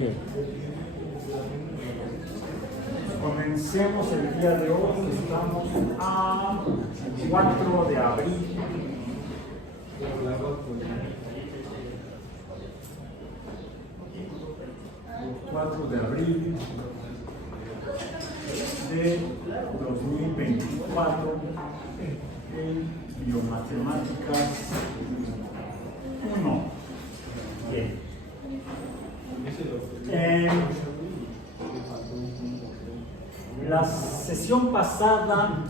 Ok. Comencemos el día de hoy. Estamos a 4 de abril. 4 de abril de 2024 en Biomatemáticas 1. Bien. La sesión pasada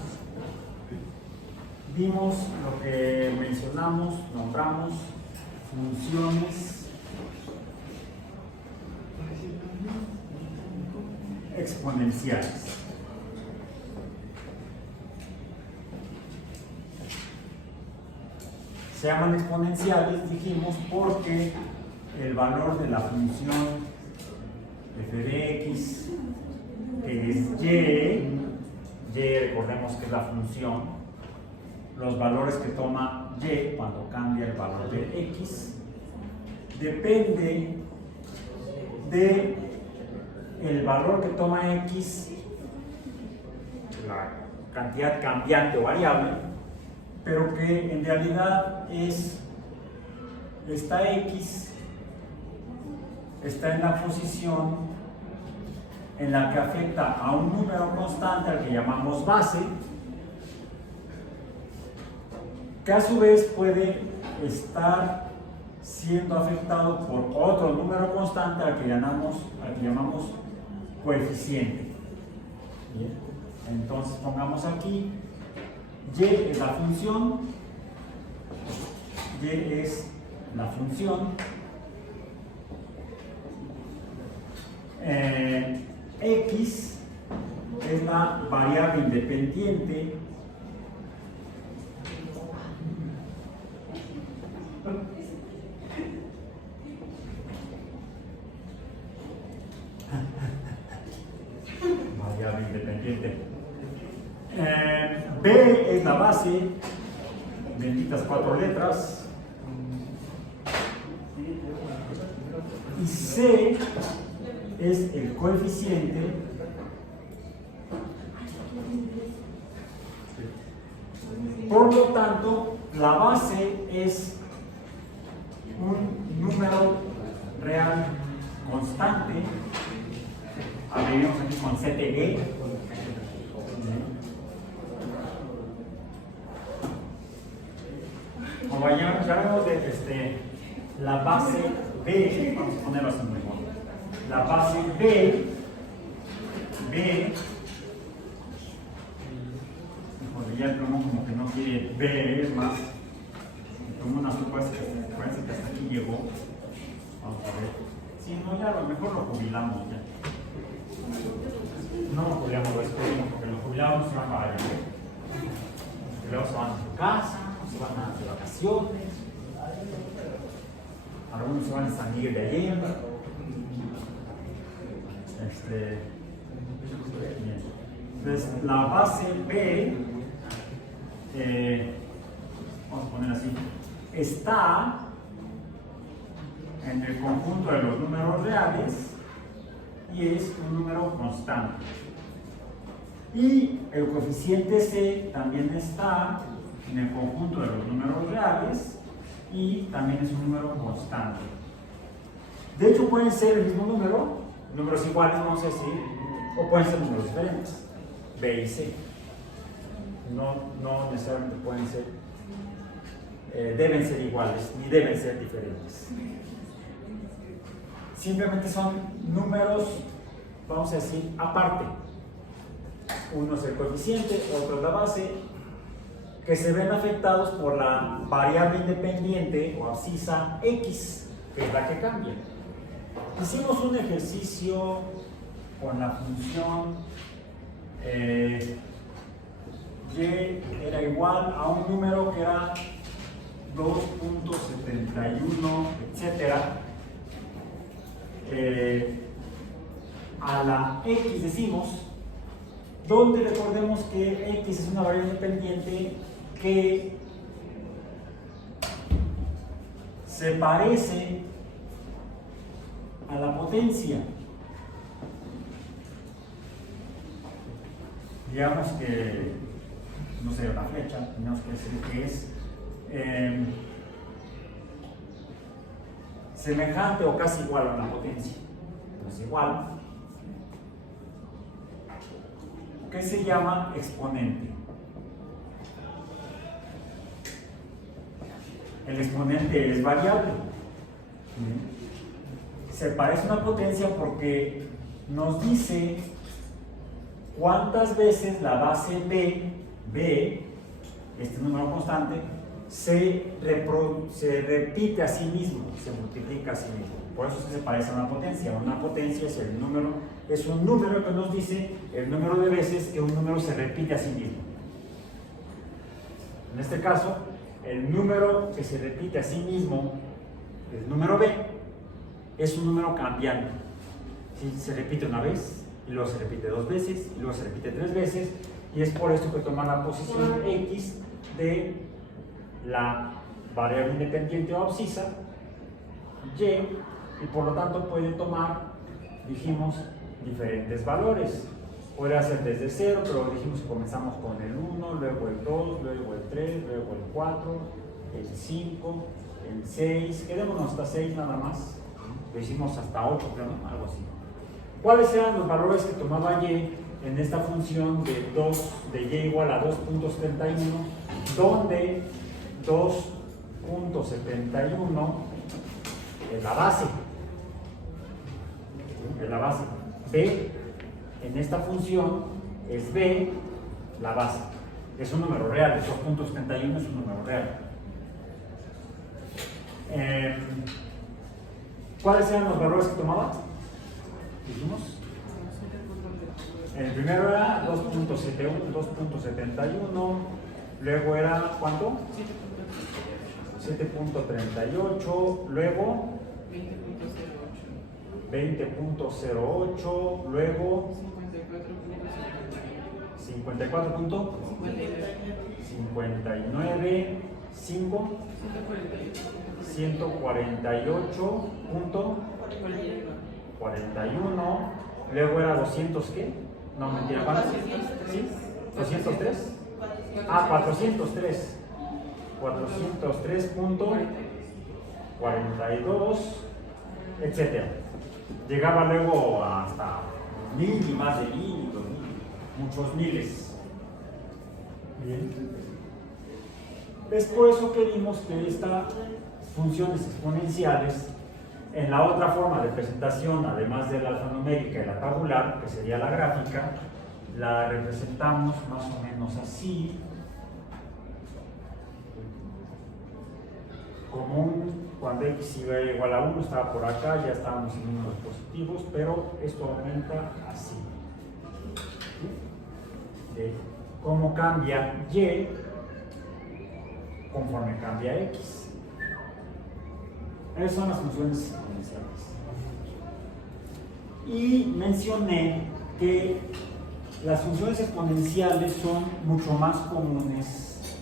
vimos lo que mencionamos, nombramos funciones exponenciales. Se llaman exponenciales, dijimos, porque el valor de la función f de x, que es y recordemos que es la función, los valores que toma y cuando cambia el valor de x, depende de el valor que toma x, la cantidad cambiante o variable, pero que en realidad es esta x está en la posición en la que afecta a un número constante al que llamamos base, que a su vez puede estar siendo afectado por otro número constante al que llamamos coeficiente. Bien. Entonces pongamos aquí y es la función, x es la variable independiente B es la base, benditas 4 letras, y C es el coeficiente por lo tanto la base es un número real constante. Abrimos aquí con CTG. Como ya vemos la base B, vamos a ponerlo así mejor. La base B, ya el plomo como que no quiere B, es más, como una sopa, parece que hasta aquí llegó. Vamos a ver. Si no, ya a lo mejor lo jubilamos ya. No lo jubilamos, lo despedimos, porque los jubilados se van para allá. Los jubilados se van a su casa, se van de vacaciones, algunos se van a San Miguel de Allende. Bien. Entonces, la base B, vamos a poner así, está en el conjunto de los números reales y es un número constante. Y el coeficiente C también está en el conjunto de los números reales y también es un número constante. De hecho, pueden ser el mismo número, números iguales, vamos a decir, o pueden ser números diferentes, B y C. No necesariamente pueden ser, deben ser iguales, ni deben ser diferentes. Simplemente son números, vamos a decir, aparte. Uno es el coeficiente, otro es la base, que se ven afectados por la variable independiente o abscisa x, que es la que cambia. Hicimos un ejercicio con la función y era igual a un número que era 2.71, etcétera. A la x decimos, donde recordemos que x es una variable independiente que se parece a la potencia. Digamos que, no sé, una flecha, tenemos que decir que es semejante o casi igual a una potencia. Pues igual, que se llama exponente. El exponente es variable. Se parece a una potencia porque nos dice cuántas veces la base B, este número constante, se repite a sí mismo, se multiplica a sí mismo. Por eso es que se parece a una potencia. Una potencia es un número que nos dice el número de veces que un número se repite a sí mismo. En este caso, el número que se repite a sí mismo, el número B, es un número cambiante. ¿Sí? Se repite una vez, y luego se repite dos veces, y luego se repite tres veces, y es por esto que toma la posición X de la variable independiente o abscisa Y, y por lo tanto puede tomar, dijimos, diferentes valores. Puede ser desde 0, pero dijimos que comenzamos con el 1, luego el 2, luego el 3, luego el 4, el 5, el 6, quedémonos hasta 6 nada más. Lo hicimos hasta 8, creo, ¿no? Algo así. ¿Cuáles eran los valores que tomaba Y en esta función de Y igual a 2.71, donde 2.71 es la base? Es la base. B en esta función es B, la base. Es un número real, el 2.71 es un número real. ¿Cuáles eran los valores que tomaba? Dijimos. El primero era 2.71, luego era ¿cuánto? 7.38, luego 20.08, luego 54.59, 5, 148.41, luego era 200, ¿qué? No, mentira, ¿cuánto? ¿Sí? ¿203? Ah, 403. 403.42, etcétera. Llegaba luego hasta 1000 y más de 1000, muchos miles. Bien. Es por eso que vimos que estas funciones exponenciales, en la otra forma de presentación, además de la alfanumérica y la tabular, que sería la gráfica, la representamos más o menos así, como cuando x iba igual a 1 estaba por acá, ya estábamos en números positivos, pero esto aumenta así. ¿Cómo cambia y conforme cambia x? Esas son las funciones exponenciales. Y mencioné que las funciones exponenciales son mucho más comunes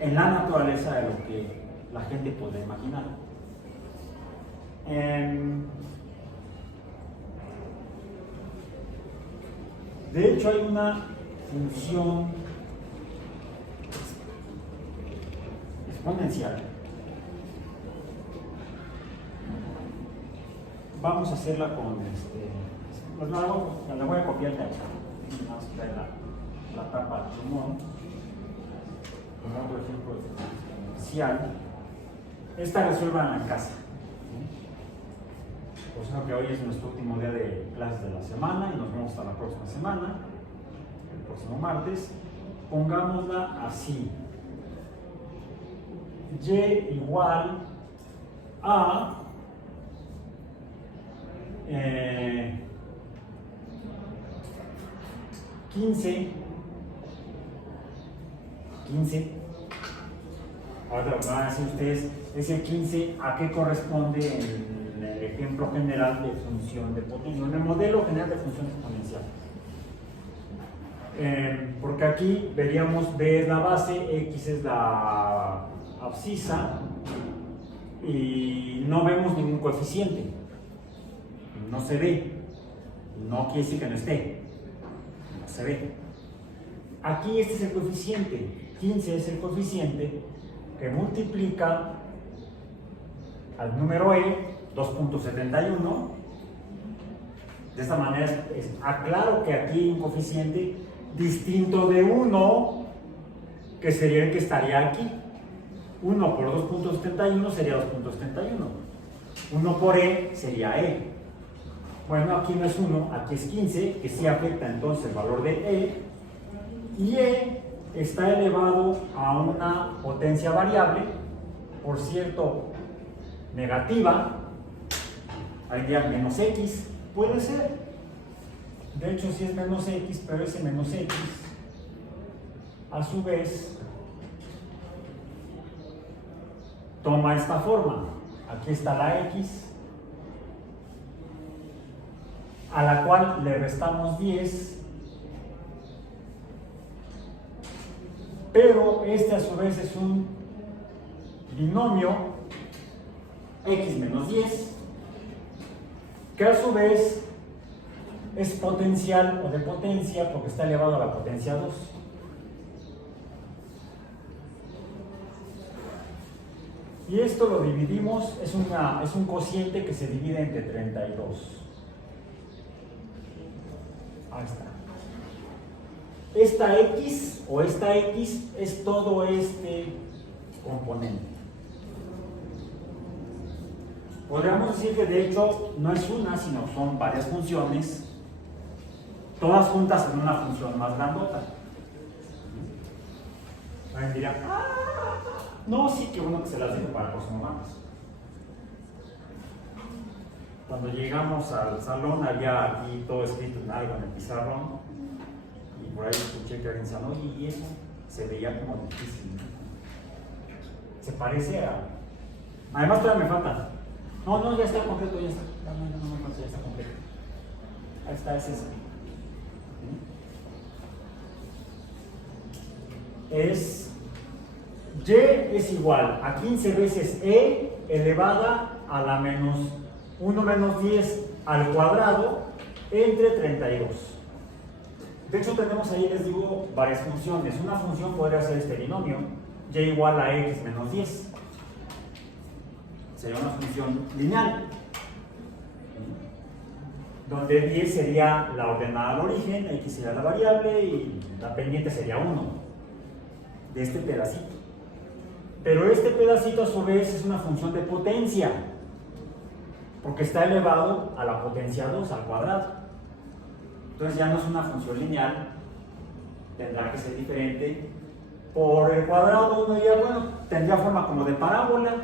en la naturaleza de lo que la gente puede imaginar. De hecho, hay una función exponencial. Vamos a hacerla con pues la voy a copiar de acá. Vamos a traer la tapa de plumón. Como otro ejemplo exponencial. Esta resuelvan en casa. Por eso que hoy es nuestro último día de clases de la semana y nos vemos hasta la próxima semana, el próximo martes. Pongámosla así: y igual a 15. Ahora van a decir ustedes, ese 15, ¿a qué corresponde en el ejemplo general de función de potencia? En el modelo general de función exponencial. Porque aquí veríamos B es la base, X es la abscisa y no vemos ningún coeficiente. no se ve. No quiere decir que no esté. No se ve. Aquí este es el coeficiente. 15 es el coeficiente que multiplica al número E 2.71. De esta manera aclaro que aquí hay un coeficiente distinto de 1, que sería el que estaría aquí. 1 por 2.71 sería 2.71. 1 por E sería E. Bueno, aquí no es 1, aquí es 15, que sí afecta entonces el valor de E. Y E está elevado a una potencia variable, por cierto, negativa. Ahí diría menos X, puede ser. De hecho, sí es menos X, pero ese menos X, a su vez, toma esta forma. Aquí está la X, a la cual le restamos 10, pero este a su vez es un binomio X menos 10, que a su vez es potencial o de potencia porque está elevado a la potencia 2. Y esto lo dividimos, es un cociente que se divide entre 32. Ahí está. Esta X o esta X es todo este componente. Podríamos decir que de hecho no es una, sino son varias funciones, todas juntas en una función más grandota. Alguien dirá, no, sí, que bueno que se las digo para aproximarnos. Cuando llegamos al salón había aquí todo escrito en algo en el pizarrón y por ahí escuché que alguien dijo, oye, y eso se veía como difícil, ¿no? Se parece a... Además todavía me falta. No, ya está completo, ya está. No me falta, ya está completo. Ahí está, es ese. Es Y es igual a 15 veces E elevada a la menos 1 menos 10 al cuadrado entre 32. De hecho tenemos ahí, les digo, varias funciones. Una función podría ser este binomio, Y igual a X menos 10. Sería una función lineal, donde 10 sería la ordenada al origen, X sería la variable y la pendiente sería 1 de este pedacito. Pero este pedacito a su vez es una función de potencia, porque está elevado a la potencia 2 al cuadrado. Entonces ya no es una función lineal, tendrá que ser diferente. Por el cuadrado uno diría, bueno, tendría forma como de parábola.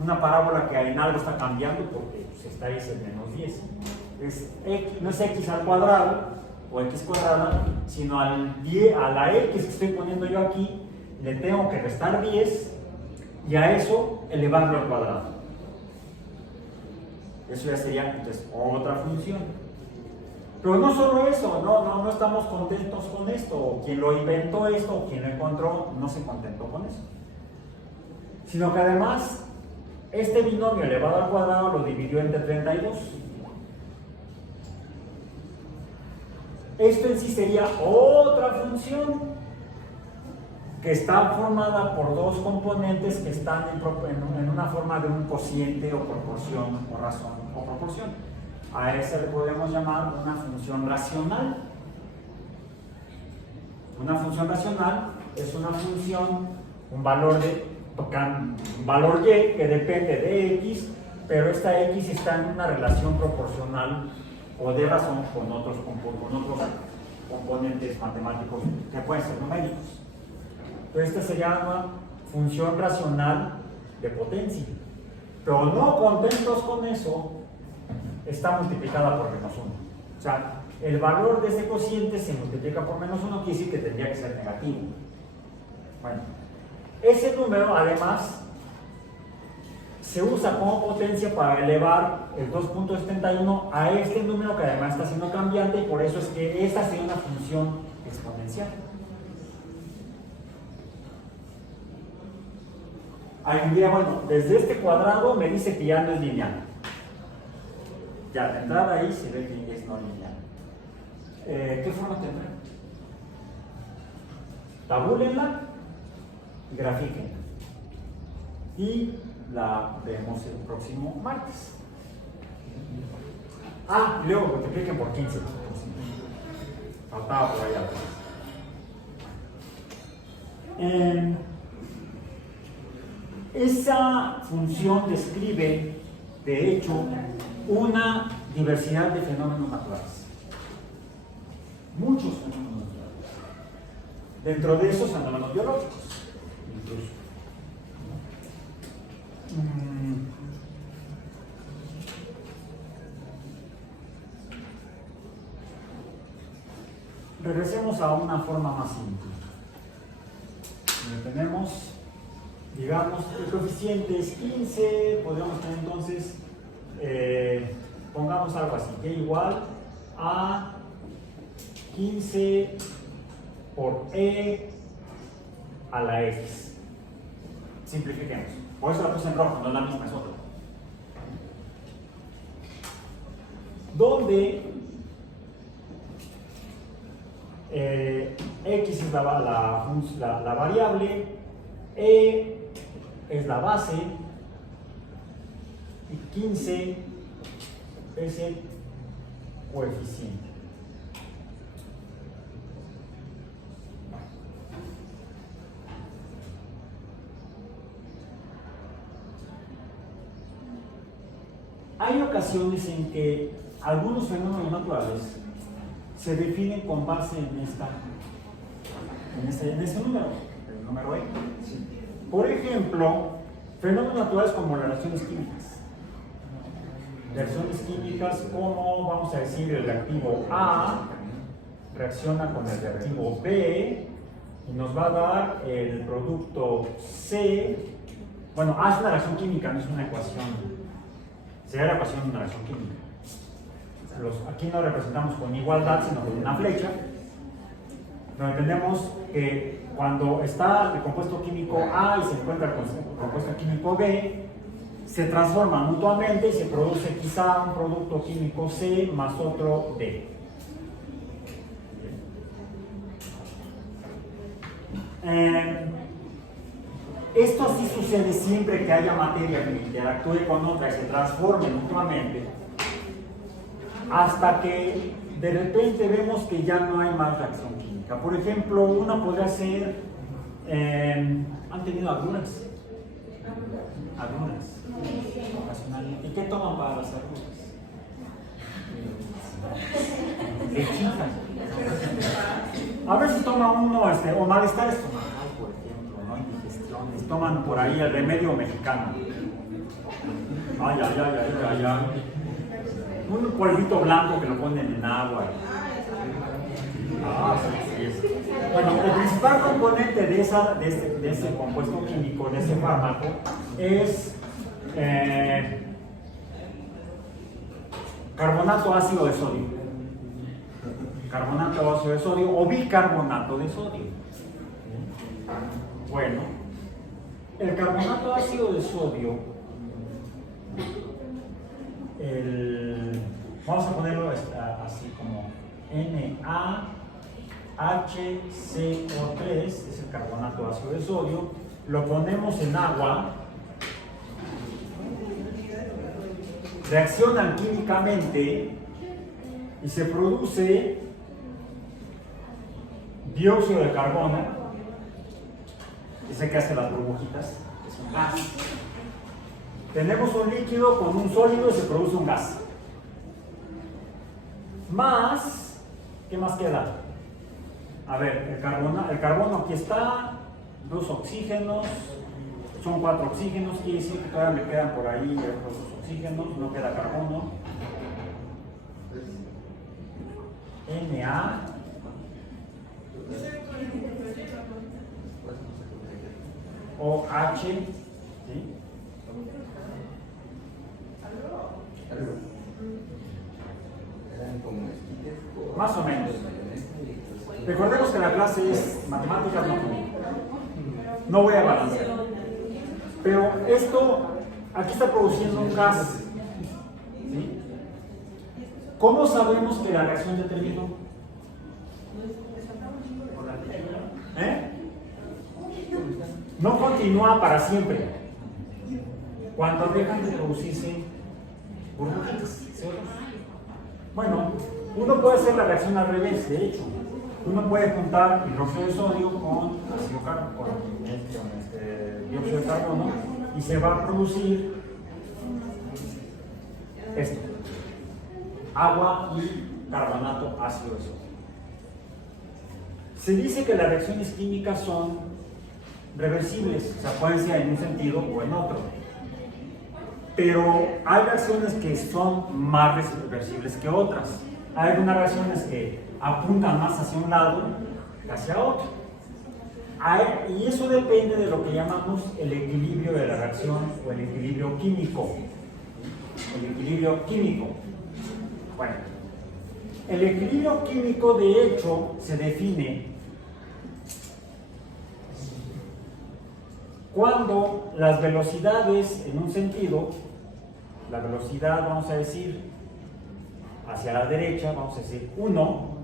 Una parábola que en algo está cambiando porque pues, está ahí el menos 10. No es X al cuadrado o X cuadrada, sino a la X que estoy poniendo yo aquí, le tengo que restar 10 y a eso elevarlo al cuadrado. Eso ya sería entonces otra función. Pero no solo eso, no estamos contentos con esto. Quien lo inventó esto o quien lo encontró no se contentó con eso. Sino que además, este binomio elevado al cuadrado lo dividió entre 32. Esto en sí sería otra función que está formada por dos componentes que están en una forma de un cociente o proporción o razón o proporción. A esa le podemos llamar una función racional. Una función racional es una función, un valor y que depende de x, pero esta x está en una relación proporcional o de razón con otros componentes matemáticos que pueden ser numéricos. Entonces esta se llama función racional de potencia. Pero no contentos con eso, está multiplicada por menos 1. O sea, el valor de este cociente se multiplica por menos 1, quiere decir que tendría que ser negativo. Bueno, ese número además se usa como potencia para elevar el 2.71 a este número que además está siendo cambiante, y por eso es que esta sería una función exponencial. Alguien diría, bueno, desde este cuadrado me dice que ya no es lineal. Ya de entrada ahí se ve que es no lineal. ¿Qué forma tendrá? Tabúlenla y grafíquenla. Y la vemos el próximo martes. Ah, y luego multipliquen por 15. Faltaba por ahí atrás. Esa función describe, de hecho, una diversidad de fenómenos naturales. Muchos fenómenos naturales. Dentro de esos fenómenos biológicos, incluso. Regresemos a una forma más simple. Tenemos, digamos, el coeficiente es 15, podríamos tener entonces, pongamos algo así, que igual a 15 por e a la x. Simplifiquemos. Por eso la puse en rojo, no es la misma, es otra. Donde x es la variable, e es la base y 15 es el coeficiente. Hay ocasiones en que algunos fenómenos naturales se definen con base en ese número, el número E. Por ejemplo, fenómenos naturales como las reacciones químicas. Reacciones químicas como, vamos a decir, el reactivo A reacciona con el reactivo B y nos va a dar el producto C. Bueno, A es una reacción química, no es una ecuación. Sería la ecuación de una reacción química. Aquí no representamos con igualdad, sino con una flecha, donde tenemos que cuando está el compuesto químico A y se encuentra con el compuesto químico B, se transforman mutuamente y se produce quizá un producto químico C más otro D. Esto sí sucede siempre que haya materia que interactúe con otra y se transforme mutuamente, hasta que de repente vemos que ya no hay más reacción química. Por ejemplo, una podría ser, ¿han tenido agruras? Agruras, ocasionalmente. ¿Y qué toman para las agruras? Lechita. A veces toma uno, o malestar estomacal, por ejemplo, ¿no? Indigestiones. Toman por ahí el remedio mexicano. Ay. Un polvito blanco que lo ponen en agua. Sí. Bueno, el principal componente de ese compuesto químico, de ese fármaco, es carbonato ácido de sodio. Carbonato ácido de sodio o bicarbonato de sodio. Bueno, el carbonato ácido de sodio, vamos a ponerlo así como NaHCO3, es el carbonato ácido de sodio, lo ponemos en agua, reaccionan químicamente y se produce dióxido de carbono, ese que hace las burbujitas, es un gas. Tenemos un líquido con un sólido y se produce un gas. Más, ¿qué más queda? A ver, el carbono aquí está, 2 oxígenos, son 4 oxígenos, quiere decir que todavía me quedan por ahí otros 2 oxígenos, no queda carbono. Na. OH, ¿sí? Más o menos. Recordemos que la clase es matemáticas, no química. No voy a balancear. Pero esto, aquí está produciendo un gas. ¿Sí? ¿Cómo sabemos que la reacción ya terminó? ¿Eh? No continúa para siempre. Cuando dejan de producirse burbujitas, CO2. Bueno, uno puede hacer la reacción al revés, de hecho. Uno puede juntar hidróxido de sodio con ácido dióxido de carbono y se va a producir esto: agua y carbonato ácido de sodio. Se dice que las reacciones químicas son reversibles, o sea, pueden ser en un sentido o en otro. Pero hay reacciones que son más reversibles que otras. Hay algunas reacciones que apuntan más hacia un lado que hacia otro. Y eso depende de lo que llamamos el equilibrio de la reacción o el equilibrio químico. El equilibrio químico. Bueno, el equilibrio químico de hecho se define cuando las velocidades en un sentido, la velocidad, vamos a decir, hacia la derecha, vamos a decir 1,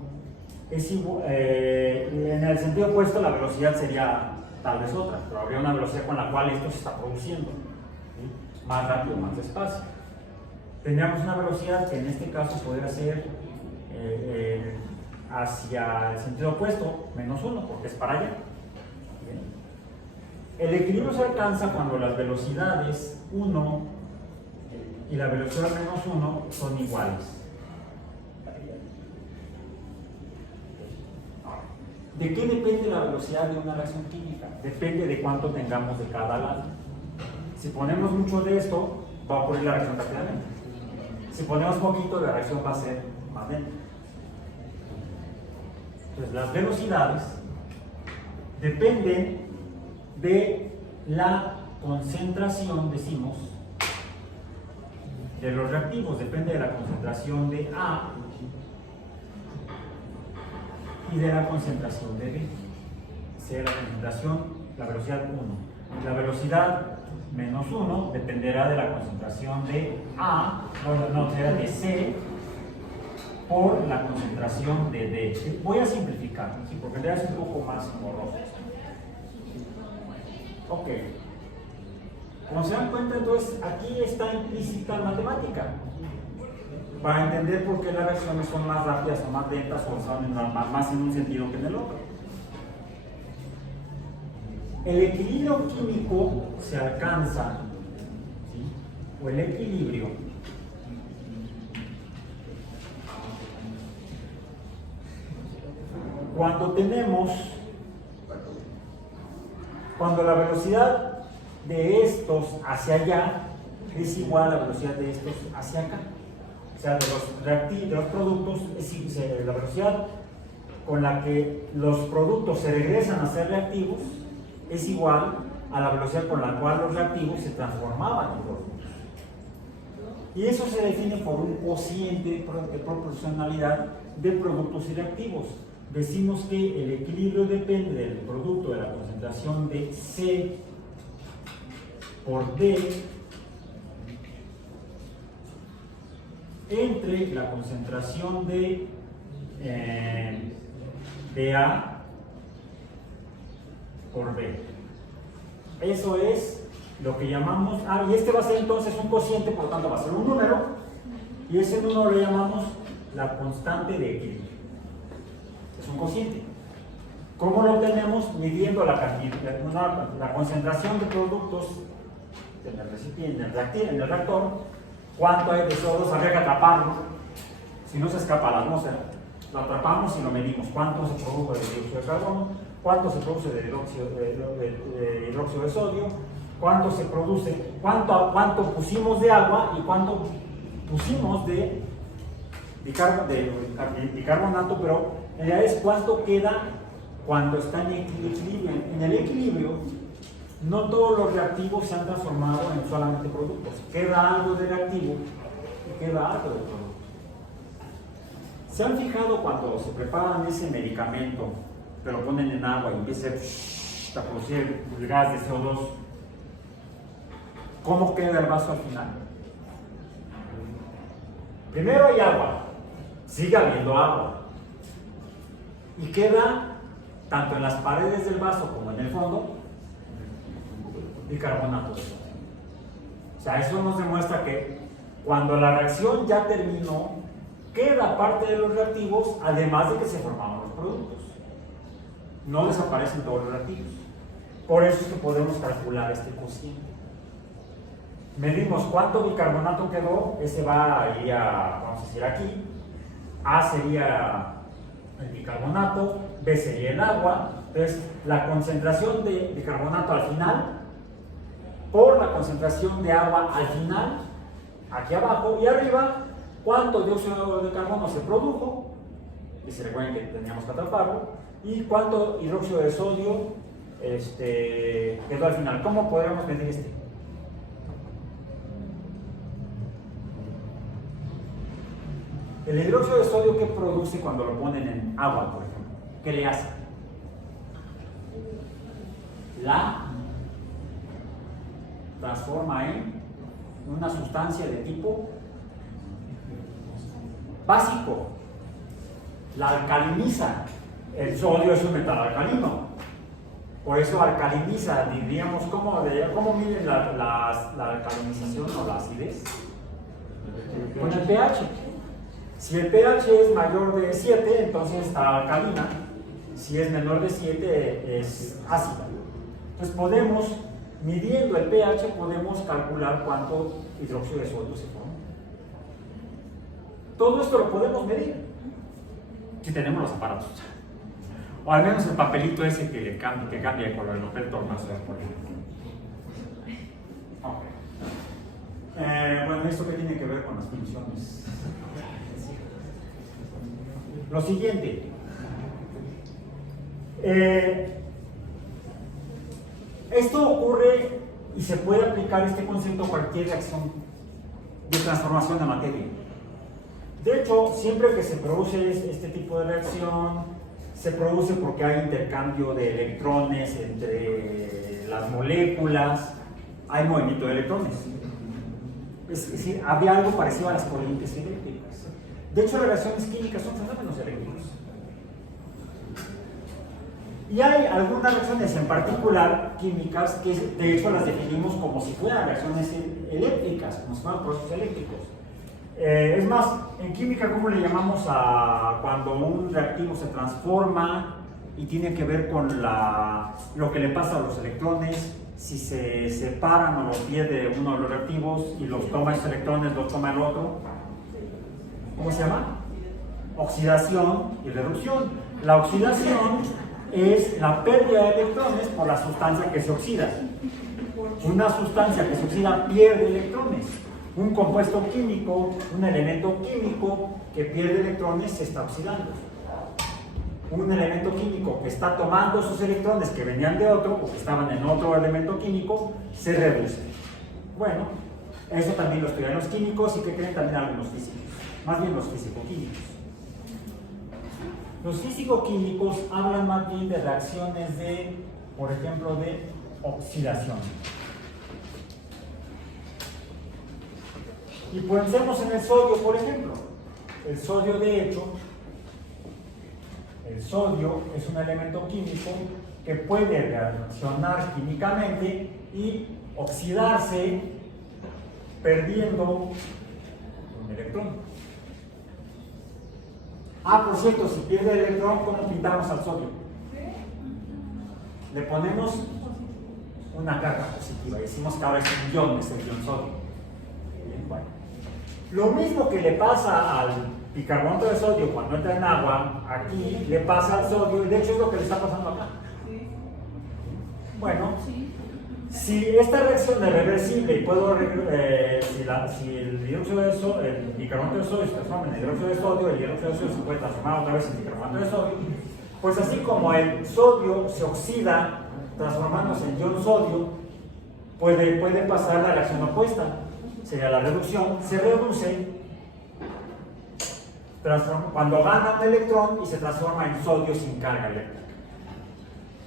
es igual, en el sentido opuesto la velocidad sería tal vez otra, pero habría una velocidad con la cual esto se está produciendo, ¿sí? Más rápido, más despacio. Tendríamos una velocidad que en este caso podría ser hacia el sentido opuesto, -1, porque es para allá. ¿Bien? El equilibrio se alcanza cuando las velocidades 1 y la velocidad -1 son iguales. ¿De qué depende la velocidad de una reacción química? Depende de cuánto tengamos de cada lado. Si ponemos mucho de esto, va a ocurrir la reacción rápidamente. Si ponemos poquito, la reacción va a ser más lenta. Entonces, las velocidades dependen de la concentración, decimos, de los reactivos. Depende de la concentración de A y de la concentración de B. Sea la concentración, la velocidad 1. La velocidad -1 dependerá de la concentración de A, no, será de C por la concentración de D. Voy a simplificar, ¿sí? Porque ya es un poco más borroso. Ok. Como se dan cuenta, entonces aquí está implícita la matemática. Para entender por qué las reacciones son más rápidas o más lentas o son más en un sentido que en el otro. El equilibrio químico se alcanza, ¿sí? O el equilibrio cuando la velocidad de estos hacia allá es igual a la velocidad de estos hacia acá. O sea, de los productos, la velocidad con la que los productos se regresan a ser reactivos es igual a la velocidad con la cual los reactivos se transformaban en productos. Y eso se define por un cociente de proporcionalidad de productos y reactivos. Decimos que el equilibrio depende del producto de la concentración de C por D entre la concentración de A por B. Eso es lo que llamamos, y este va a ser entonces un cociente, por lo tanto va a ser un número, y ese número lo llamamos la constante de equilibrio. Es un cociente. ¿Cómo lo tenemos? Midiendo la concentración de productos en el recipiente, en el reactor, cuánto hay de CO2, habría que atraparlo, si no se escapa a la atmósfera. Lo atrapamos y lo medimos. ¿Cuánto se produce de dióxido de carbono? ¿Cuánto se produce de hidróxido de sodio? ¿Cuánto se produce? ¿Cuánto pusimos de agua y cuánto pusimos de bicarbonato? Pero en realidad es cuánto queda cuando está en equilibrio. En el equilibrio, no todos los reactivos se han transformado en solamente productos. Queda algo de reactivo y queda algo de producto. ¿Se han fijado cuando se preparan ese medicamento, que lo ponen en agua y empieza a producir el gas de CO2? ¿Cómo queda el vaso al final? Primero hay agua, sigue habiendo agua. Y queda, tanto en las paredes del vaso como en el fondo, bicarbonato de sodio. O sea, eso nos demuestra que cuando la reacción ya terminó, queda parte de los reactivos, además de que se formaron los productos. No desaparecen todos los reactivos. Por eso es que podemos calcular este cociente. Medimos cuánto bicarbonato quedó, ese va ahí vamos a decir aquí. A sería el bicarbonato, B sería el agua. Entonces, la concentración de bicarbonato al final por la concentración de agua al final, aquí abajo, y arriba, cuánto dióxido de carbono se produjo, y se recuerden que teníamos que atraparlo, y cuánto hidróxido de sodio quedó al final. ¿Cómo podríamos medir este? El hidróxido de sodio, ¿qué produce cuando lo ponen en agua, por ejemplo? ¿Qué le hace? La transforma en una sustancia de tipo básico. La alcaliniza. El sodio es un metal alcalino. Por eso alcaliniza, diríamos, ¿cómo miden la alcalinización o la acidez? Con el pH. Si el pH es mayor de 7, entonces está alcalina. Si es menor de 7, es ácida. Entonces podemos, midiendo el pH, podemos calcular cuánto hidróxido de sodio se forma. Todo esto lo podemos medir si tenemos los aparatos. O al menos el papelito ese que cambia de color, el papel tornazo. Bueno, ¿esto qué tiene que ver con las funciones? Lo siguiente. Esto ocurre y se puede aplicar este concepto a cualquier reacción de transformación de materia. De hecho, siempre que se produce este tipo de reacción, se produce porque hay intercambio de electrones entre las moléculas, hay movimiento de electrones. Es decir, había algo parecido a las corrientes eléctricas. De hecho, las reacciones químicas son fenómenos eléctricos. Y hay algunas reacciones en particular químicas que de hecho las definimos como si fueran reacciones eléctricas, como si fueran procesos eléctricos. Es más, en química, ¿cómo le llamamos a cuando un reactivo se transforma y tiene que ver con lo que le pasa a los electrones? Si se separan o los pierde uno de los reactivos y los toma esos electrones, los toma el otro. ¿Cómo se llama? Oxidación y reducción. La oxidación es la pérdida de electrones por la sustancia que se oxida. Una sustancia que se oxida pierde electrones. Un compuesto químico, un elemento químico que pierde electrones se está oxidando. Un elemento químico que está tomando sus electrones que venían de otro o que estaban en otro elemento químico se reduce. Bueno, eso también lo estudian los químicos y que creen también algunos físicos, más bien los físico-químicos. Los físico-químicos hablan más bien de reacciones de, por ejemplo, de oxidación. Y pensemos en el sodio, por ejemplo. El sodio, de hecho, el sodio es un elemento químico que puede reaccionar químicamente y oxidarse perdiendo un electrón. Por cierto, si pierde el electrón, ¿cómo pintamos al sodio? Le ponemos una carga positiva y decimos que ahora es un ion, es el ion sodio. Bien, bueno. Lo mismo que le pasa al bicarbonato de sodio cuando entra en agua, aquí le pasa al sodio, y de hecho es lo que le está pasando acá. Bueno, si esta reacción es reversible y puedo, si el dióxido de sodio, el bicarbonato de sodio se transforma en hidróxido de sodio, el hidróxido de sodio se puede transformar otra vez en bicarbonato de sodio, pues así como el sodio se oxida transformándose en ion sodio, puede pasar la reacción opuesta. Sería la reducción, se reduce cuando gana un electrón y se transforma en sodio sin carga eléctrica.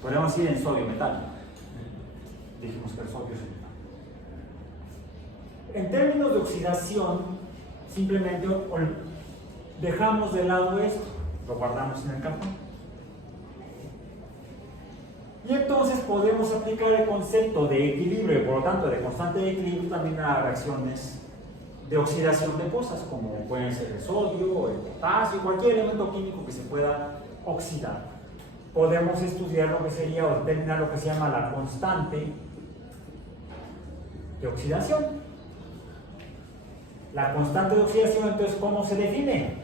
Podemos decir en sodio metal. Dijimos que el sodio es metal. En términos de oxidación, simplemente dejamos de lado esto, lo guardamos en el cajón. Y entonces podemos aplicar el concepto de equilibrio y por lo tanto de constante de equilibrio también a reacciones de oxidación de cosas, como pueden ser el sodio, el potasio, cualquier elemento químico que se pueda oxidar. Podemos estudiar lo que sería o determinar lo que se llama la constante de oxidación. La constante de oxidación, entonces, ¿cómo se define?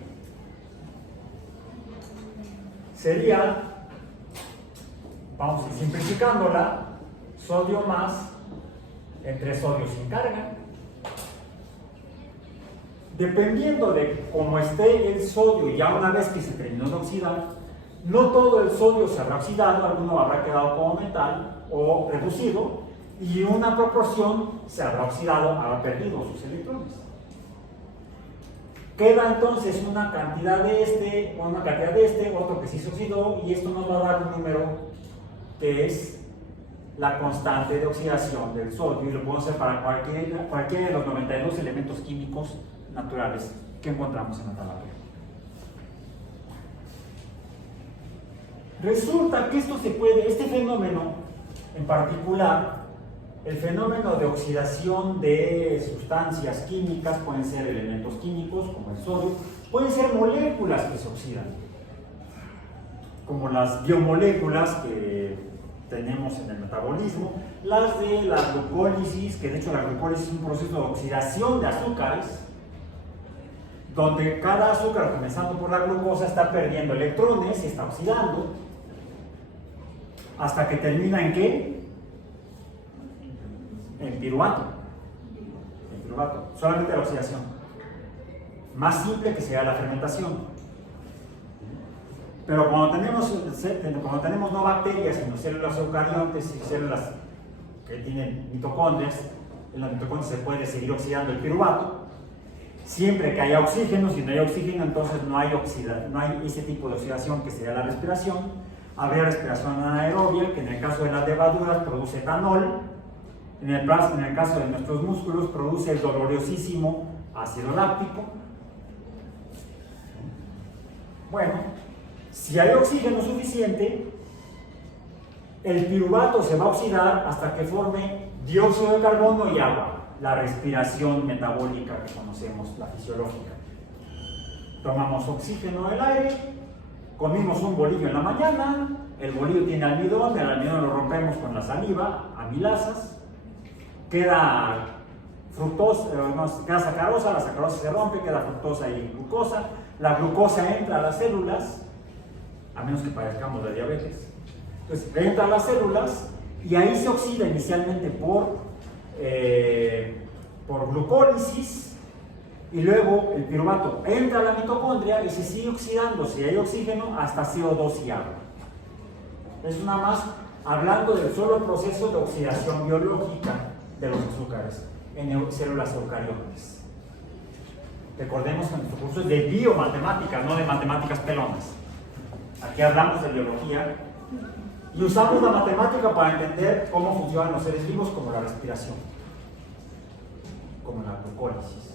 Sería, vamos a ir simplificándola, sodio más entre sodio sin carga. Dependiendo de cómo esté el sodio, ya una vez que se terminó de oxidar, no todo el sodio se habrá oxidado, alguno habrá quedado como metal o reducido, y una proporción se habrá oxidado, habrá perdido sus electrones. Queda entonces una cantidad de este, otro que sí se oxidó, y esto nos va a dar un número que es la constante de oxidación del sodio, y lo podemos hacer para cualquiera de los 92 elementos químicos naturales que encontramos en la tabla. Resulta que este fenómeno en particular, el fenómeno de oxidación de sustancias químicas, pueden ser elementos químicos como el sodio, pueden ser moléculas que se oxidan, como las biomoléculas que tenemos en el metabolismo, las de la glucólisis, que de hecho la glucólisis es un proceso de oxidación de azúcares, donde cada azúcar, comenzando por la glucosa, está perdiendo electrones y está oxidando, hasta que termina en ¿qué? En piruvato. En piruvato, solamente la oxidación. Más simple que sea la fermentación. Pero cuando tenemos no bacterias, sino células eucariontes y células que tienen mitocondrias, en las mitocondrias se puede seguir oxidando el piruvato. Siempre que haya oxígeno, si no hay oxígeno, entonces no hay ese tipo de oxidación que sería la respiración. Habría respiración anaerobia, que en el caso de las levaduras produce etanol. En el caso de nuestros músculos produce el dolorosísimo ácido láctico. Bueno, si hay oxígeno suficiente, el piruvato se va a oxidar hasta que forme dióxido de carbono y agua. La respiración metabólica que conocemos, la fisiológica. Tomamos oxígeno del aire, comimos un bolillo en la mañana, el bolillo tiene almidón, el almidón lo rompemos con la saliva, amilasas, queda fructosa, queda sacarosa, la sacarosa se rompe, queda fructosa y glucosa, la glucosa entra a las células, a menos que padezcamos de diabetes, entonces entra a las células y ahí se oxida inicialmente por glucólisis, y luego el piruvato entra a la mitocondria y se sigue oxidando, si hay oxígeno, hasta CO2 y agua. Es nada más hablando del solo proceso de oxidación biológica de los azúcares en células eucariontes. Recordemos que nuestro curso es de biomatemáticas, no de matemáticas pelonas. Aquí hablamos de biología y usamos la matemática para entender cómo funcionan los seres vivos, como la respiración, como la glucólisis.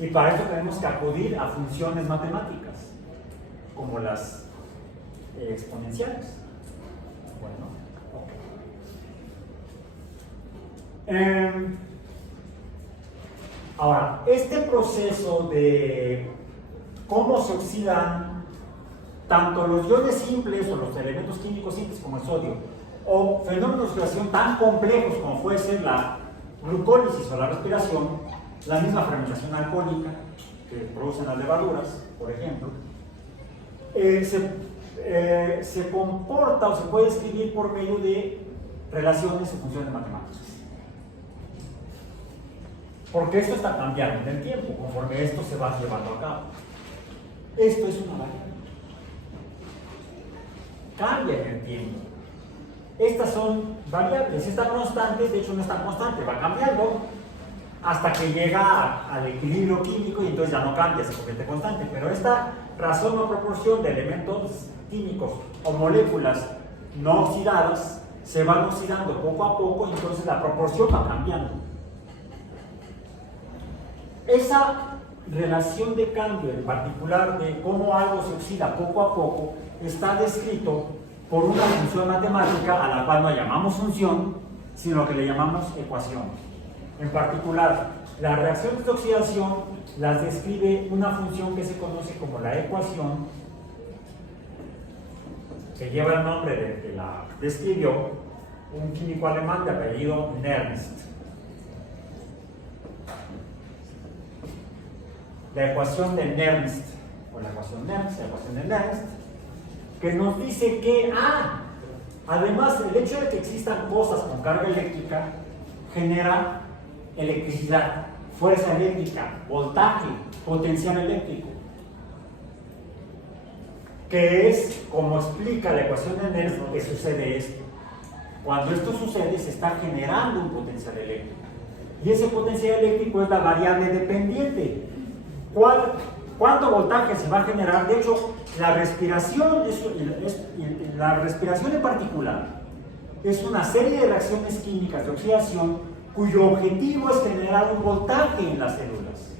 Y para eso tenemos que acudir a funciones matemáticas, como las exponenciales. Bueno, okay. Ahora, este proceso de cómo se oxidan tanto los iones simples o los elementos químicos simples como el sodio, o fenómenos de oxidación tan complejos como puede ser la glucólisis o la respiración, la misma fermentación alcohólica que producen las levaduras, por ejemplo, se comporta o se puede escribir por medio de relaciones y funciones matemáticas. Porque esto está cambiando en el tiempo, conforme esto se va llevando a cabo. Esto es una variable. Cambia en el tiempo. Estas son variables. Esta constante, de hecho no es tan constante, va cambiando hasta que llega al equilibrio químico y entonces ya no cambia, se convierte constante. Pero esta razón o proporción de elementos químicos o moléculas no oxidadas se van oxidando poco a poco y entonces la proporción va cambiando. Esa relación de cambio, en particular de cómo algo se oxida poco a poco, está descrito por una función matemática a la cual no llamamos función, sino que le llamamos ecuación. En particular, las reacciones de oxidación las describe una función que se conoce como la ecuación, que lleva el nombre de que la describió un químico alemán de apellido Nernst. La ecuación de Nernst, o la ecuación de Nernst, que nos dice que, además, el hecho de que existan cosas con carga eléctrica genera electricidad, fuerza eléctrica, voltaje, potencial eléctrico, que es, como explica la ecuación de Nernst, que sucede esto. Cuando esto sucede, se está generando un potencial eléctrico. Y ese potencial eléctrico es la variable dependiente. ¿Cuánto voltaje se va a generar? De hecho, la respiración en particular es una serie de reacciones químicas de oxidación cuyo objetivo es generar un voltaje en las células,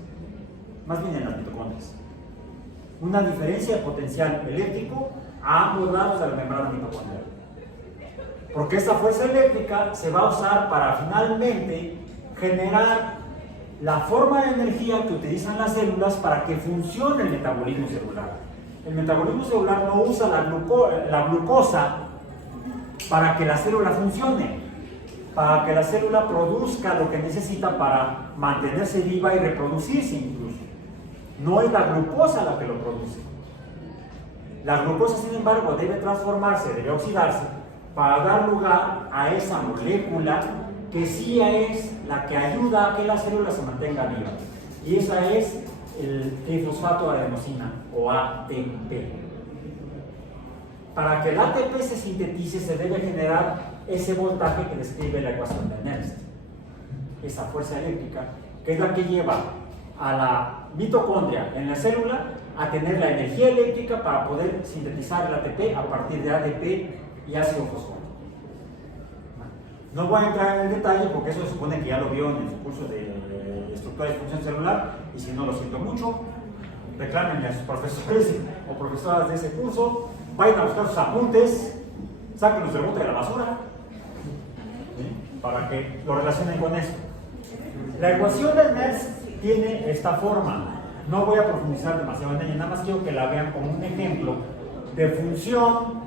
más bien en las mitocondrias. Una diferencia de potencial eléctrico a ambos lados de la membrana mitocondrial. Porque esta fuerza eléctrica se va a usar para finalmente generar la forma de energía que utilizan las células para que funcione el metabolismo celular. El metabolismo celular no usa la glucosa para que la célula funcione, para que la célula produzca lo que necesita para mantenerse viva y reproducirse incluso. No es la glucosa la que lo produce. La glucosa, sin embargo, debe transformarse, debe oxidarse, para dar lugar a esa molécula que sí es la que ayuda a que la célula se mantenga viva. Y esa es el trifosfato de adenosina, o ATP. Para que el ATP se sintetice, se debe generar ese voltaje que describe la ecuación de Nernst. Esa fuerza eléctrica, que es la que lleva a la mitocondria en la célula a tener la energía eléctrica para poder sintetizar el ATP a partir de ADP y ácido fosfórico. No voy a entrar en el detalle porque eso se supone que ya lo vio en su curso de estructura y función celular, y si no, lo siento mucho, reclámenle a sus profesores o profesoras de ese curso, vayan a buscar sus apuntes, sáquenlos del bote de la basura, ¿sí?, para que lo relacionen con esto. La ecuación de Nernst tiene esta forma. No voy a profundizar demasiado en ella, nada más quiero que la vean como un ejemplo de función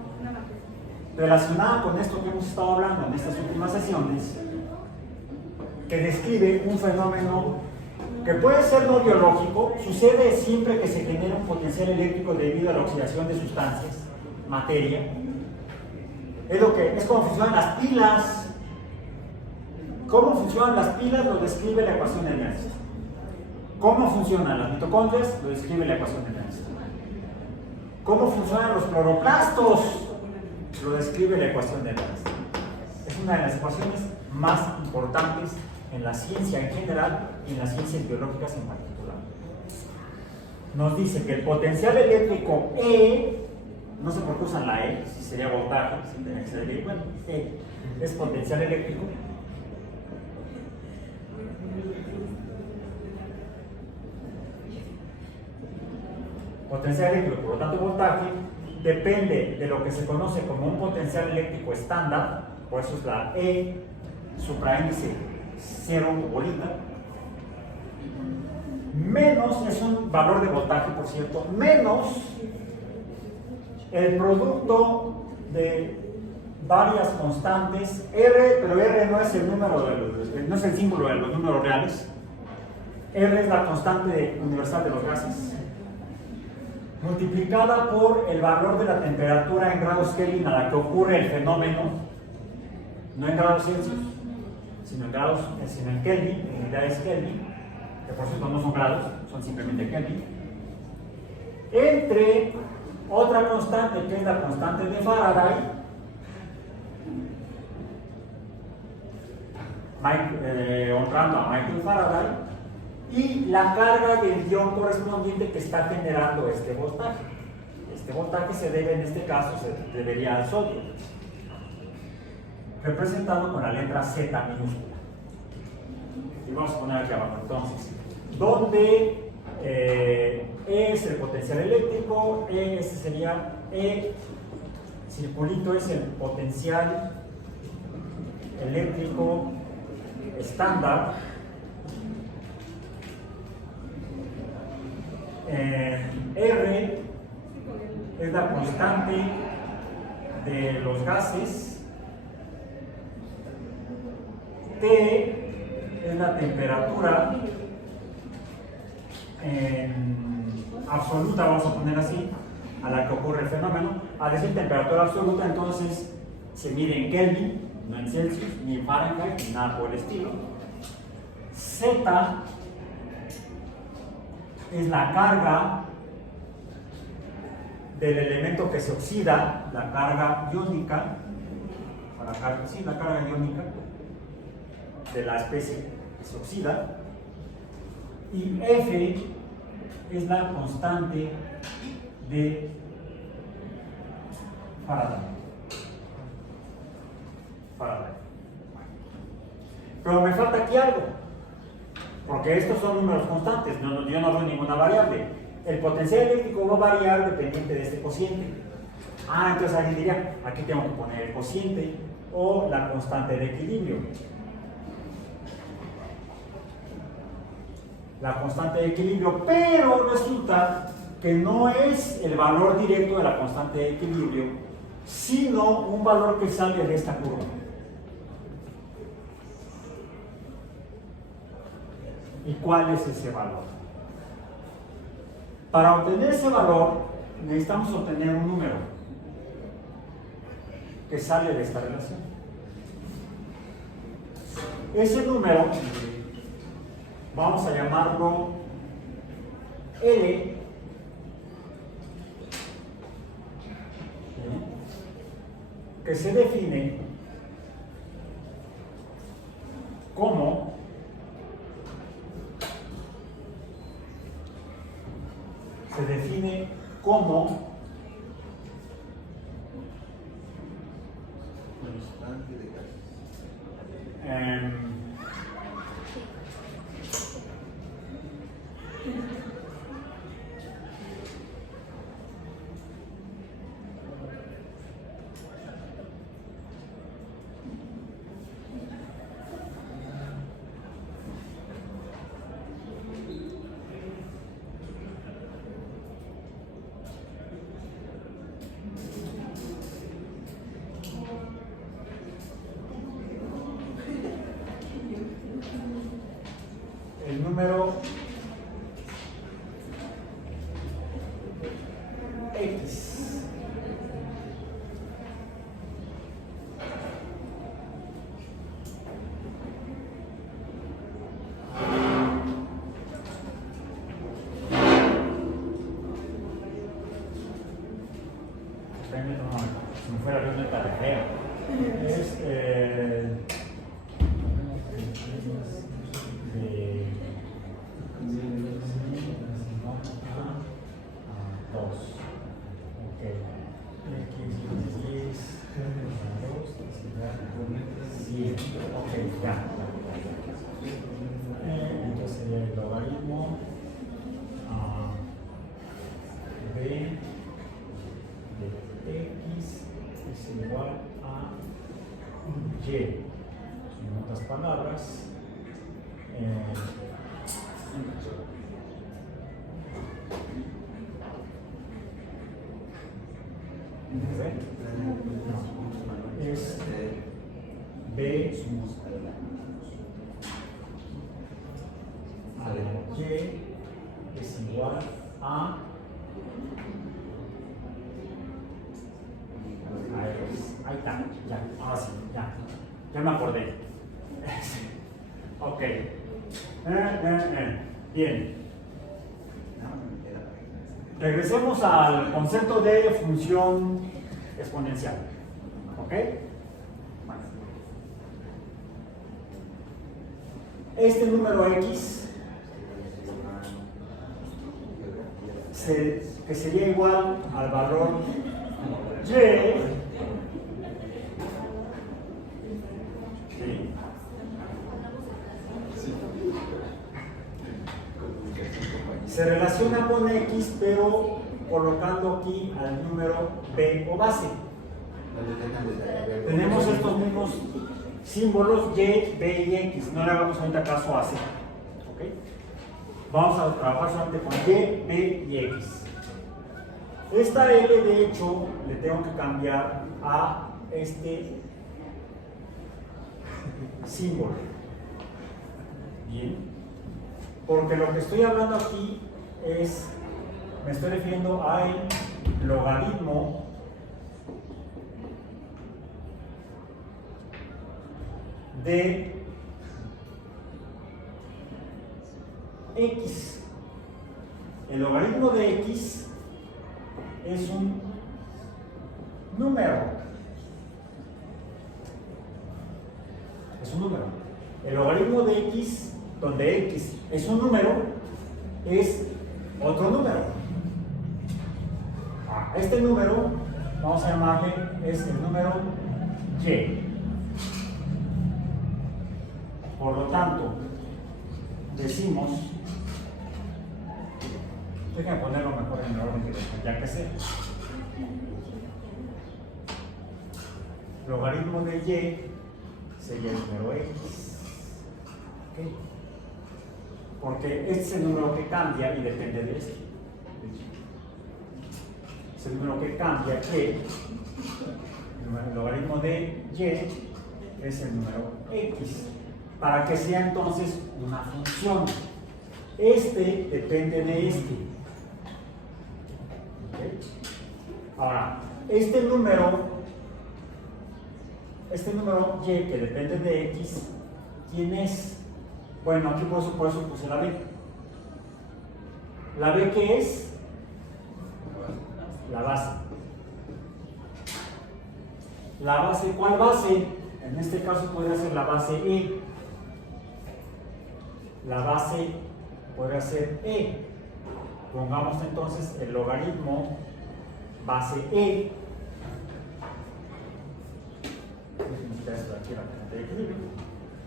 relacionada con esto que hemos estado hablando en estas últimas sesiones, que describe un fenómeno que puede ser no biológico, sucede siempre que se genera un potencial eléctrico debido a la oxidación de sustancias, materia. Es como funcionan las pilas. ¿Cómo funcionan las pilas? Lo describe la ecuación de Nernst. ¿Cómo funcionan las mitocondrias? Lo describe la ecuación de Nernst. ¿Cómo funcionan los cloroplastos? Lo describe la ecuación de Nernst. Es una de las ecuaciones más importantes en la ciencia en general y en las ciencias biológicas en particular. Nos dice que el potencial eléctrico E, no sé por qué usan la E, si sería voltaje, si tendría que ser E, bueno, E es potencial eléctrico. Potencial eléctrico, por lo tanto voltaje, depende de lo que se conoce como un potencial eléctrico estándar, por eso es la E, supraíndice 0 bolita, menos, es un valor de voltaje por cierto, menos el producto de varias constantes, R, pero R no es el número no es el símbolo de los números reales, R es la constante universal de los gases, multiplicada por el valor de la temperatura en grados Kelvin a la que ocurre el fenómeno, no en grados Celsius, sino en Kelvin, en unidades Kelvin, que por cierto no son grados, son simplemente Kelvin, entre otra constante que es la constante de Faraday, honrando a Michael Faraday, y la carga del ion correspondiente que está generando este voltaje. Este voltaje se debe, en este caso, se debería al sodio, representado con la letra Z minúscula. Y vamos a poner aquí abajo, entonces, donde potencial eléctrico, este sería E, circulito es el potencial eléctrico estándar. R es la constante de los gases. T es la temperatura absoluta, vamos a poner así, a la que ocurre el fenómeno. Al decir temperatura absoluta, entonces se mide en Kelvin, no en Celsius, ni en Fahrenheit, ni nada por el estilo. Z es la carga del elemento que se oxida, la carga iónica, la carga iónica de la especie que se oxida. Y F es la constante de Faraday. Pero me falta aquí algo, porque estos son números constantes, yo no veo ninguna variable. El potencial eléctrico va a variar dependiente de este cociente. Entonces alguien diría, aquí tengo que poner el cociente o la constante de equilibrio. La constante de equilibrio, pero resulta que no es el valor directo de la constante de equilibrio, sino un valor que sale de esta curva. ¿Y cuál es ese valor? Para obtener ese valor necesitamos obtener un número que sale de esta relación. Ese número vamos a llamarlo L, que se define como constante de gases. el número X. Si me fuera una tarea, es entonces sería el logaritmo b de x es igual a y. En otras palabras, es b a la y es igual a ahí está, ya, ahora sí, ya me acordé. Ok. Bien. Regresemos al concepto de función exponencial. ¿Ok? Este número X, que sería igual al valor Y, se relaciona relaciona con X, pero colocando aquí al número B o base. Tenemos estos mismos símbolos Y, B y X. No le hagamos ahorita caso a C. ¿Okay? Vamos a trabajar solamente con Y, B y X. Esta L, de hecho, le tengo que cambiar a este símbolo. Bien. Porque lo que estoy hablando aquí es, me estoy refiriendo al logaritmo de X. El logaritmo de X es un número. Es un número. El logaritmo de X, donde X es un número, es otro número. A este número vamos a llamarle, es el número Y. Por lo tanto, decimos, déjenme ponerlo mejor en el orden que ya que sé. Logaritmo de Y sería el número X. ¿Okay? Porque este es el número que cambia y depende de este. Es el número que cambia que el logaritmo de Y es el número X. Para que sea entonces una función. Este depende de este. ¿Okay? Ahora, este número Y que depende de X, ¿quién es? Bueno, aquí por eso puse la B. ¿La B qué es? La base. ¿La base cuál base? En este caso podría ser la base E. La base podría ser E. Pongamos entonces el logaritmo base E.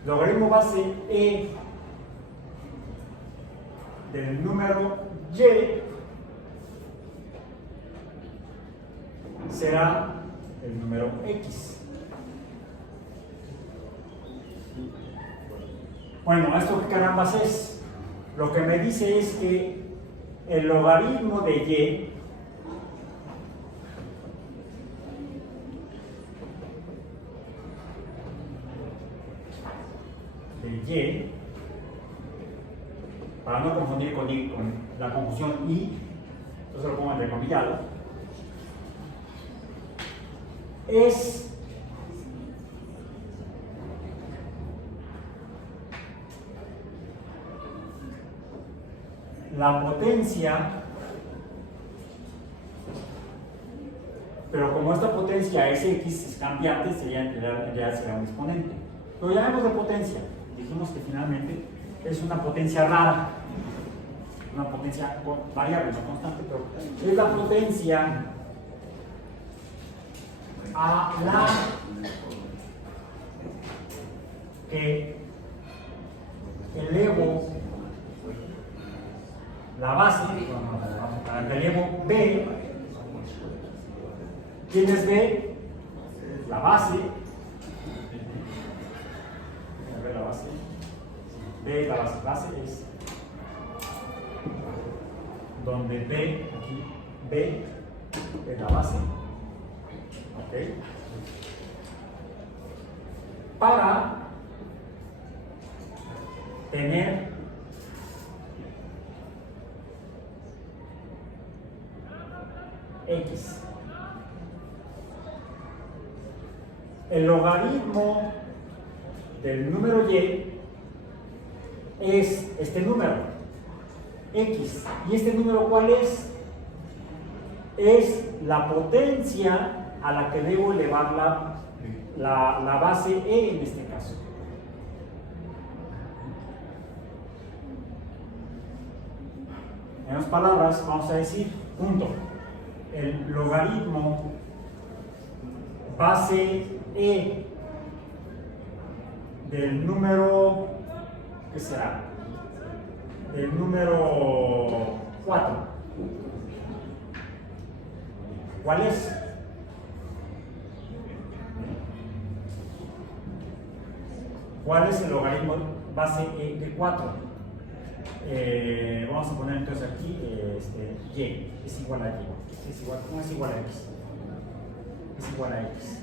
Logaritmo base E del número Y será el número X. Bueno, ¿esto qué carambas es? Lo que me dice es que el logaritmo de Y para no confundir con la confusión I, entonces lo pongo entrecomillado, es la potencia, pero como esta potencia es X, es cambiante, en realidad sería un exponente. Lo llamamos de potencia. Dijimos que finalmente es una potencia rara, una potencia variable, no constante, pero es la potencia a la que elevo la base, a la que elevo B. ¿Quién es B? La base. La base. B, la base es donde B, aquí, B es la base. ¿Ok? Para tener X. El logaritmo del número Y es este número, X. ¿Y este número cuál es? Es la potencia a la que debo elevar la base E en este caso. En otras palabras, vamos a decir, punto. El logaritmo base E del número, ¿qué será? Del número 4. ¿Cuál es? ¿Cuál es el logaritmo base de 4? Vamos a poner entonces aquí y es igual a y. No es igual a x. Es igual a x.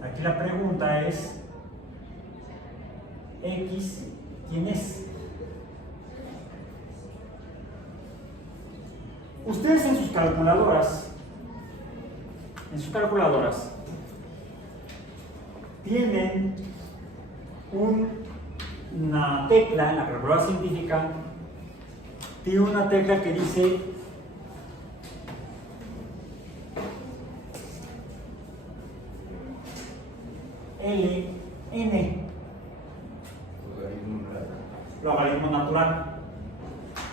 Aquí la pregunta es: x, ¿quién es? Ustedes en sus calculadoras tienen una tecla en la calculadora científica, tiene una tecla que dice LN, logaritmo natural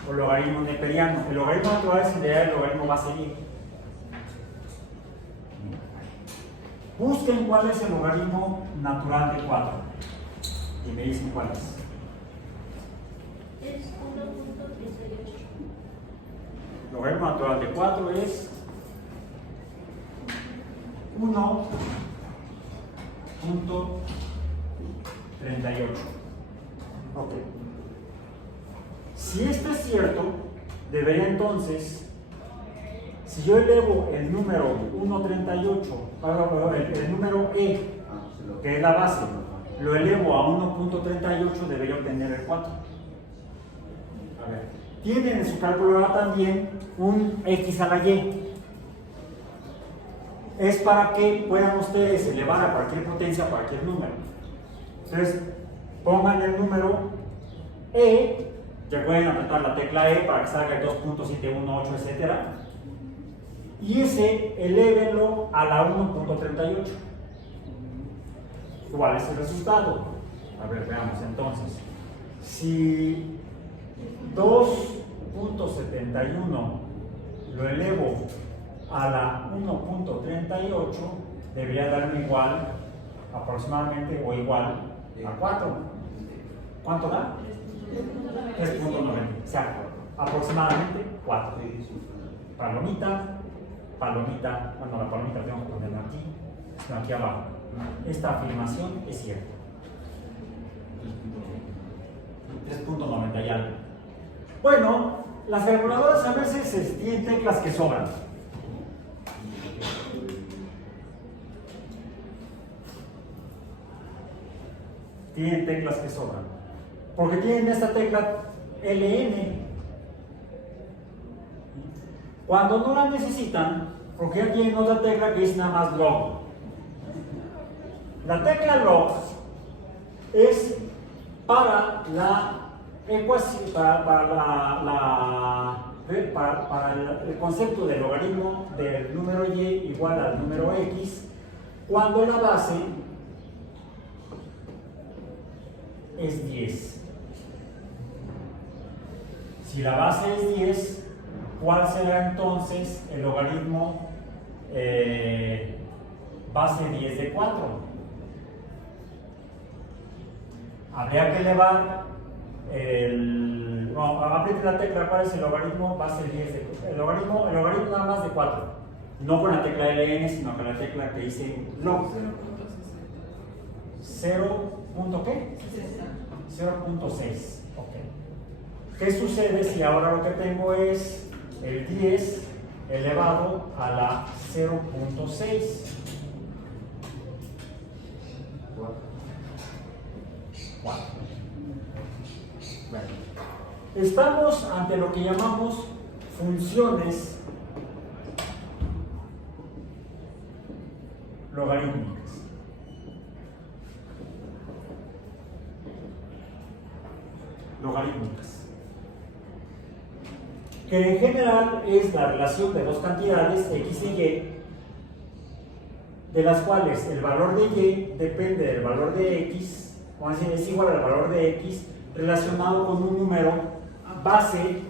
o logaritmo neperiano. El logaritmo natural es en realidad el logaritmo base y. Busquen cuál es el logaritmo natural de 4 y me dicen cuál es. Es 1.38. Logaritmo natural de 4 es 1.38. Ok. Si esto es cierto, debería entonces, si yo elevo el número 1.38, el número E, que es la base, lo elevo a 1.38, debería obtener el 4. A ver, tienen en su calculadora también un x a la y. Es para que puedan ustedes elevar a cualquier potencia cualquier número. Entonces, pongan el número E, recuerden apretar la tecla E para que salga el 2.718, etc. Y ese elévenlo a la 1.38. ¿Cuál es el resultado? A ver, veamos entonces. Si 2.71 lo elevo a la 1.38, debería darme igual aproximadamente o igual a 4. ¿Cuánto da? 3.90. Exacto. Aproximadamente 4. Palomita. Bueno, la palomita la tengo que poner aquí, sino aquí abajo. Esta afirmación es cierta. 3.90 y algo. Bueno, las calculadoras a veces tienen teclas que sobran. Tienen teclas que sobran. Porque tienen esta tecla LN. Cuando no la necesitan, porque ya tienen otra tecla que es nada más log. La tecla log es para la ecuación, para el concepto del logaritmo del número y igual al número x, cuando la base es 10. Si la base es 10, ¿cuál será entonces el logaritmo base 10 de 4? Habría que elevar apriete la tecla, ¿cuál es el logaritmo base 10 de 4? El logaritmo nada más de 4. No con la tecla LN, sino con la tecla que dice log. 0. ¿Qué? 0.6. Ok. ¿Qué sucede si ahora lo que tengo es el 10 elevado a la 0.6? 4. Bueno, estamos ante lo que llamamos funciones logarítmicas. Que en general es la relación de dos cantidades x y y, de las cuales el valor de y depende del valor de x, o así es igual al valor de x relacionado con un número base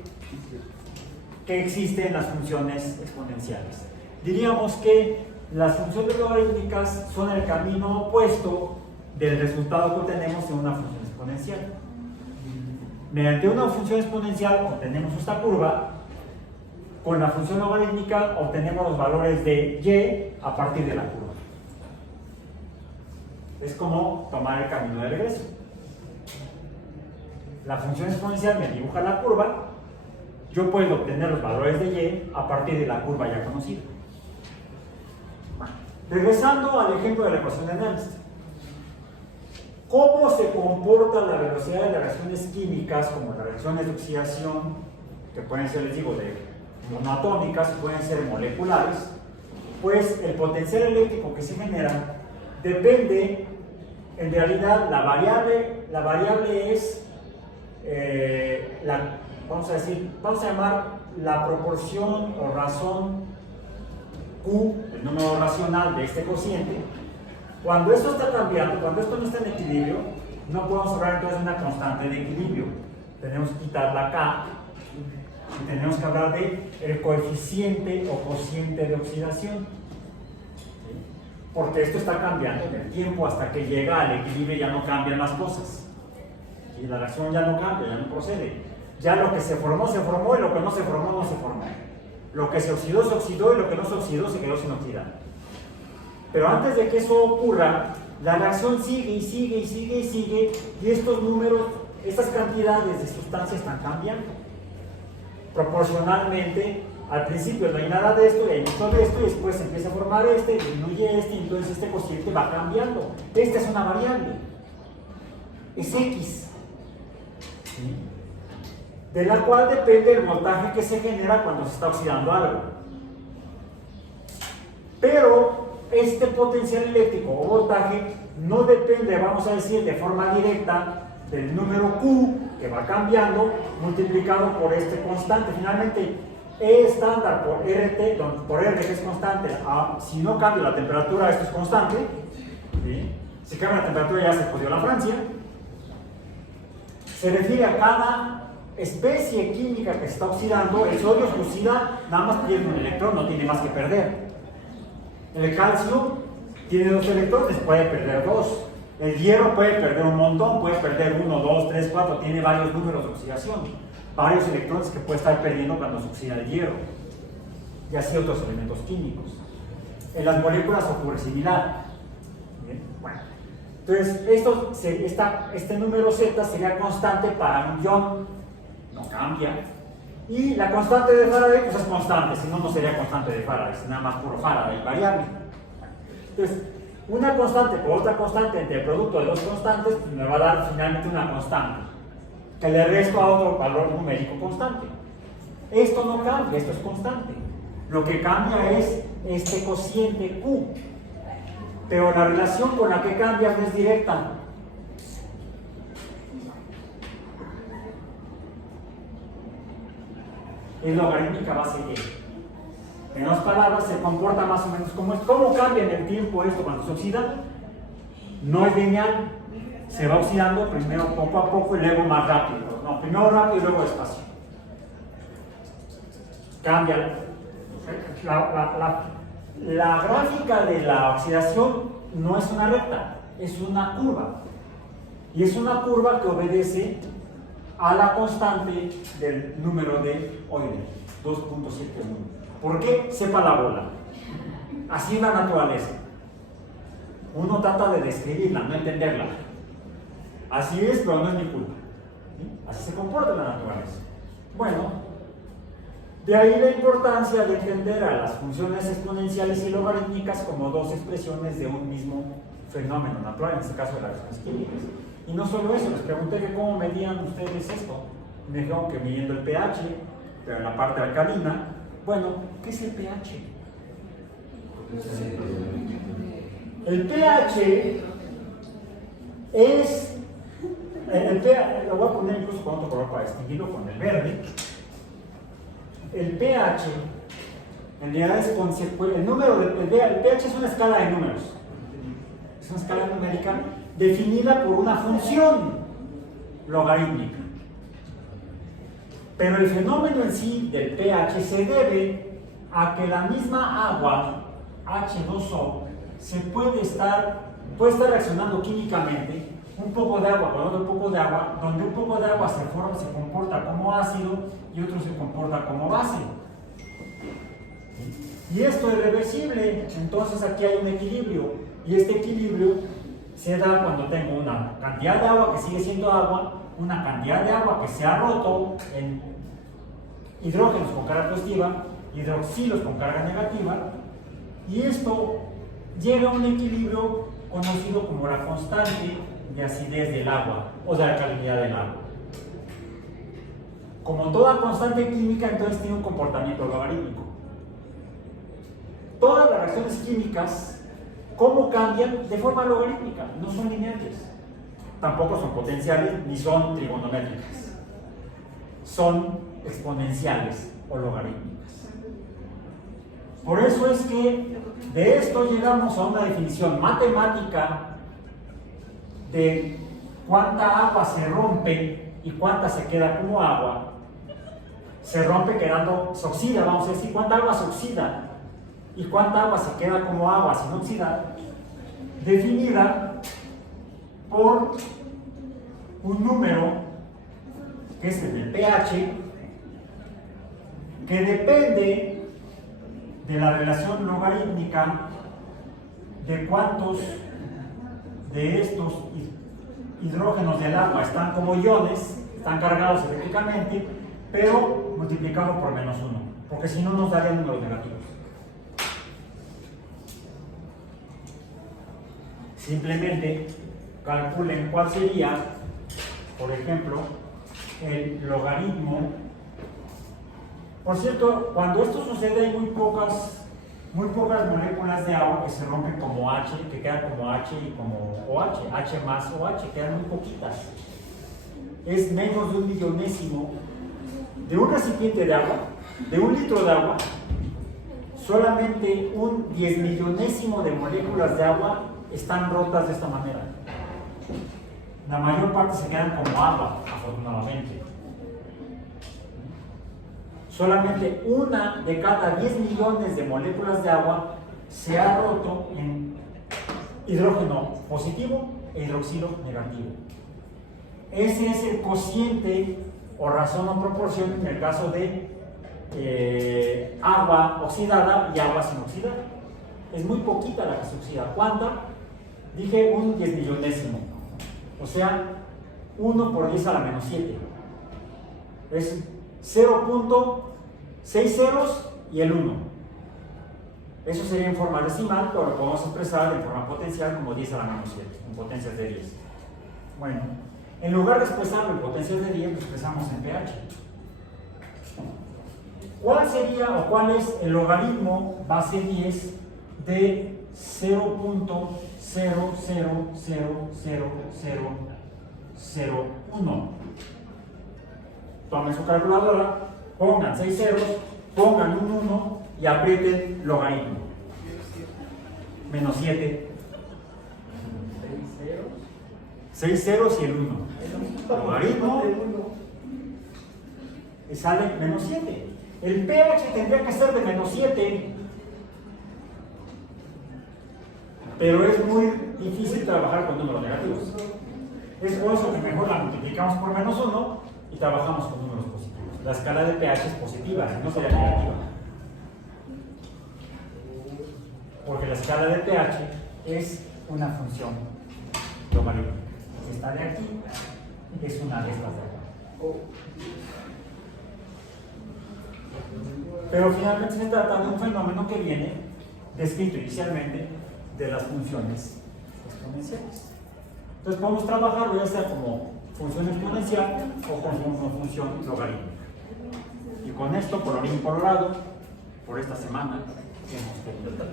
que existe en las funciones exponenciales. Diríamos que las funciones logarítmicas son el camino opuesto del resultado que obtenemos en una función exponencial. Mediante una función exponencial obtenemos esta curva, con la función logarítmica obtenemos los valores de y a partir de la curva. Es como tomar el camino de regreso. La función exponencial me dibuja la curva, yo puedo obtener los valores de y a partir de la curva ya conocida. Regresando al ejemplo de la ecuación de Nernst. ¿Cómo se comporta la velocidad de las reacciones químicas, como las reacciones de oxidación, que pueden ser, les digo, de monoatómicas, pueden ser moleculares? Pues el potencial eléctrico que se genera depende, en realidad, la variable es, vamos a llamar la proporción o razón Q, el número racional de este cociente. Cuando esto está cambiando, cuando esto no está en equilibrio, no podemos hablar entonces de una constante de equilibrio. Tenemos que quitar la K y tenemos que hablar de el coeficiente o cociente de oxidación. ¿Sí? Porque esto está cambiando en el tiempo hasta que llega al equilibrio, ya no cambian las cosas. Y la reacción ya no cambia, ya no procede. Ya lo que se formó y lo que no se formó no se formó. Lo que se oxidó y lo que no se oxidó se quedó sin oxidar. Pero antes de que eso ocurra, la reacción sigue y sigue y sigue y sigue, y estos números, estas cantidades de sustancias están cambiando. Proporcionalmente, al principio no hay nada de esto, y hay mucho de esto, y después se empieza a formar disminuye y entonces este cociente va cambiando. Esta es una variable, es X, ¿sí? De la cual depende el voltaje que se genera cuando se está oxidando algo. Pero este potencial eléctrico o voltaje no depende, vamos a decir, de forma directa del número Q, que va cambiando, multiplicado por este constante. Finalmente, E estándar por RT, por R, que es constante, si no cambia la temperatura, esto es constante, ¿sí? Si cambia la temperatura, ya se jodió la Francia. Se refiere a cada especie química que se está oxidando. El sodio se oxida, nada más pierde un electrón, no tiene más que perder. El calcio tiene 2 electrones, puede perder 2. El hierro puede perder un montón, puede perder 1, 2, 3, 4, tiene varios números de oxidación, varios electrones que puede estar perdiendo cuando se oxida el hierro, y así otros elementos químicos. En las moléculas ocurre similar. ¿Bien? Bueno, entonces este número Z sería constante para un ion, no cambia. Y la constante de Faraday pues es constante, si no, no sería constante de Faraday, es nada más puro Faraday, variable. Entonces, una constante por otra constante entre el producto de dos constantes pues me va a dar finalmente una constante, que le resto a otro valor numérico constante. Esto no cambia, esto es constante. Lo que cambia es este cociente Q, pero la relación con la que cambia no es directa. Es logarítmica base y. En otras palabras, se comporta más o menos como es. ¿Cómo cambia en el tiempo esto cuando se oxida? No es lineal, se va oxidando primero poco a poco y luego más rápido. No, primero rápido y luego despacio. Cambia. La gráfica de la oxidación no es una recta, es una curva. Y es una curva que obedece a la constante del número de Euler, 2.71. ¿Por qué? Sepa la bola. Así es la naturaleza. Uno trata de describirla, no entenderla. Así es, pero no es mi culpa. ¿Sí? Así se comporta la naturaleza. Bueno, de ahí la importancia de entender a las funciones exponenciales y logarítmicas como dos expresiones de un mismo fenómeno natural, en este caso de las reacciones químicas. Y no solo eso, les pregunté que cómo medían ustedes esto. Me dijeron que midiendo el pH, pero en la parte alcalina. Bueno, ¿qué es el pH? El pH es... El pH, lo voy a poner incluso con otro color para distinguirlo con el verde. El pH, en realidad es consecuencia. El pH es una escala de números. Es una escala numérica definida por una función logarítmica. Pero el fenómeno en sí del pH se debe a que la misma agua, H2O, puede estar reaccionando químicamente un poco de agua con otro poco de agua, donde un poco de agua se comporta como ácido y otro se comporta como base. Y esto es reversible, entonces aquí hay un equilibrio, y este equilibrio se da cuando tengo una cantidad de agua que sigue siendo agua, una cantidad de agua que se ha roto en hidrógenos con carga positiva, hidroxilos con carga negativa, y esto llega a un equilibrio conocido como la constante de acidez del agua o de alcalinidad del agua. Como toda constante química, entonces tiene un comportamiento logarítmico. Todas las reacciones químicas, ¿cómo cambian? De forma logarítmica, no son lineales. Tampoco son potenciales ni son trigonométricas. Son exponenciales o logarítmicas. Por eso es que de esto llegamos a una definición matemática de cuánta agua se rompe y cuánta se queda como agua. Se rompe quedando, se oxida, vamos a decir, cuánta agua se oxida y cuánta agua se queda como agua sin oxidar, definida por un número que es el del pH, que depende de la relación logarítmica de cuántos de estos hidrógenos del agua están como iones, están cargados eléctricamente, pero multiplicado por -1, porque si no nos daría números negativos. Simplemente calculen cuál sería, por ejemplo, el logaritmo. Por cierto, cuando esto sucede hay muy pocas moléculas de agua que se rompen como H, que quedan como H y como OH, H más OH, quedan muy poquitas. Es menos de 1/1000.000 de un recipiente de agua, de 1 litro de agua, solamente un 10.000.000º de moléculas de agua están rotas de esta manera. La mayor parte se quedan como agua, afortunadamente. Solamente una de cada 10 millones de moléculas de agua se ha roto en hidrógeno positivo e hidroxilo negativo. Ese es el cociente o razón o proporción en el caso de agua oxidada y agua sin oxidar. Es muy poquita la que se oxida. ¿Cuánta? Dije un 10.000.000º. O sea, 1 por 10 a la -7. Es 0.6 ceros y el 1. Eso sería en forma decimal, pero lo podemos expresar en forma potencial como 10 a la -7, en potencias de 10. Bueno, en lugar de expresarlo en potencias de 10, lo expresamos en pH. ¿Cuál sería o cuál es el logaritmo base 10 de 0.000001? Tomen su calculadora, pongan 6 ceros, pongan un 1 y aprieten logaritmo. -7. 6 ceros y el 1. Logaritmo. Y sale -7. El pH tendría que ser de -7. Pero es muy difícil trabajar con números negativos. Es por eso que mejor la multiplicamos por -1 y trabajamos con números positivos. La escala de pH es positiva, no sería negativa. Porque la escala de pH es una función logarítmica. Esta de aquí es una de estas de acá. Pero finalmente se trata de un fenómeno que viene descrito inicialmente de las funciones exponenciales. Entonces podemos trabajarlo ya sea como función exponencial o como función logarítmica. Y con esto, colorín colorado, por esta semana hemos terminado.